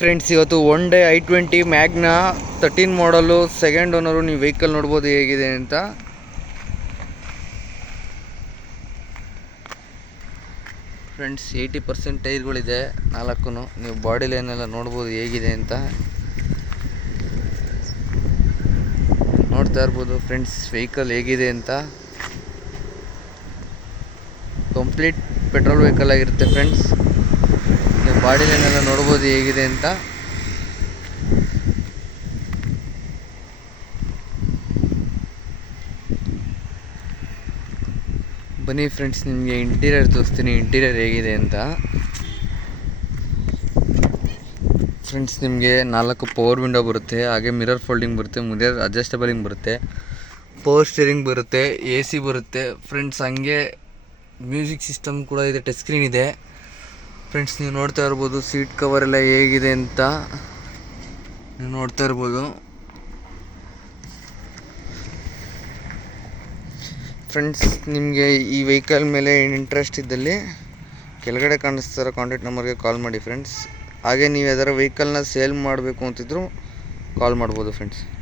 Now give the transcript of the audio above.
Friends, ಇವತ್ತು Hyundai i20 Magna 13 ಮಾಡಲು second owner. ನೀವು ವೆಹಿಕಲ್ ನೋಡ್ಬೋದು ಹೇಗಿದೆ ಅಂತ. ಫ್ರೆಂಡ್ಸ್, 80% ಟೈರ್ಗಳಿದೆ ನಾಲ್ಕು. ನೀವು ಬಾಡಿ ಲೈನೆಲ್ಲ ನೋಡ್ಬೋದು ಹೇಗಿದೆ ಅಂತ. ನೋಡ್ತಾ ಇರ್ಬೋದು ಫ್ರೆಂಡ್ಸ್ ವೆಹಿಕಲ್ ಹೇಗಿದೆ ಅಂತ. ಕಂಪ್ಲೀಟ್ ಪೆಟ್ರೋಲ್ ವೆಹಿಕಲ್ ಆಗಿರುತ್ತೆ ಫ್ರೆಂಡ್ಸ್. ನೀವು ಬಾಡಿ ಲೈನೆಲ್ಲ ನೋಡ್ಬೋದು ಹೇಗಿದೆ ಅಂತ. ಬನ್ನಿ ಫ್ರೆಂಡ್ಸ್, ನಿಮಗೆ ಇಂಟೀರಿಯರ್ ತೋರಿಸ್ತೀನಿ, ಇಂಟೀರಿಯರ್ ಹೇಗಿದೆ ಅಂತ. ಫ್ರೆಂಡ್ಸ್, ನಿಮಗೆ 4 ಪವರ್ ವಿಂಡೋ ಬರುತ್ತೆ, ಹಾಗೆ ಮಿರರ್ ಫೋಲ್ಡಿಂಗ್ ಬರುತ್ತೆ, ಮಿರರ್ ಅಡ್ಜಸ್ಟಬಲಿಂಗ್ ಬರುತ್ತೆ, ಪವರ್ ಸ್ಟೀರಿಂಗ್ ಬರುತ್ತೆ, AC ಬರುತ್ತೆ ಫ್ರೆಂಡ್ಸ್. ಹಂಗೆ ಮ್ಯೂಸಿಕ್ ಸಿಸ್ಟಮ್ ಕೂಡ ಇದೆ, ಟಚ್ ಸ್ಕ್ರೀನ್ ಇದೆ ಫ್ರೆಂಡ್ಸ್. ನೀವು ನೋಡ್ತಾ ಇರ್ಬೋದು ಸೀಟ್ ಕವರ್ ಎಲ್ಲ ಹೇಗಿದೆ ಅಂತ ನೀವು ನೋಡ್ತಾ ಇರ್ಬೋದು ಫ್ರೆಂಡ್ಸ್. ನಿಮಗೆ ಈ ವೆಹಿಕಲ್ ಮೇಲೆ ಇಂಟ್ರೆಸ್ಟ್ ಇದ್ದಲ್ಲಿ ಕೆಳಗಡೆ ಕಾಣಿಸ್ತಾರೋ ಕಾಂಟ್ಯಾಕ್ಟ್ ನಂಬರ್ಗೆ ಕಾಲ್ ಮಾಡಿ ಫ್ರೆಂಡ್ಸ್. ಹಾಗೆ ನೀವು ಯಾವ್ದಾರು ವೆಹಿಕಲ್ನ ಸೇಲ್ ಮಾಡಬೇಕು ಅಂತಿದ್ರು ಕಾಲ್ ಮಾಡ್ಬೋದು ಫ್ರೆಂಡ್ಸ್.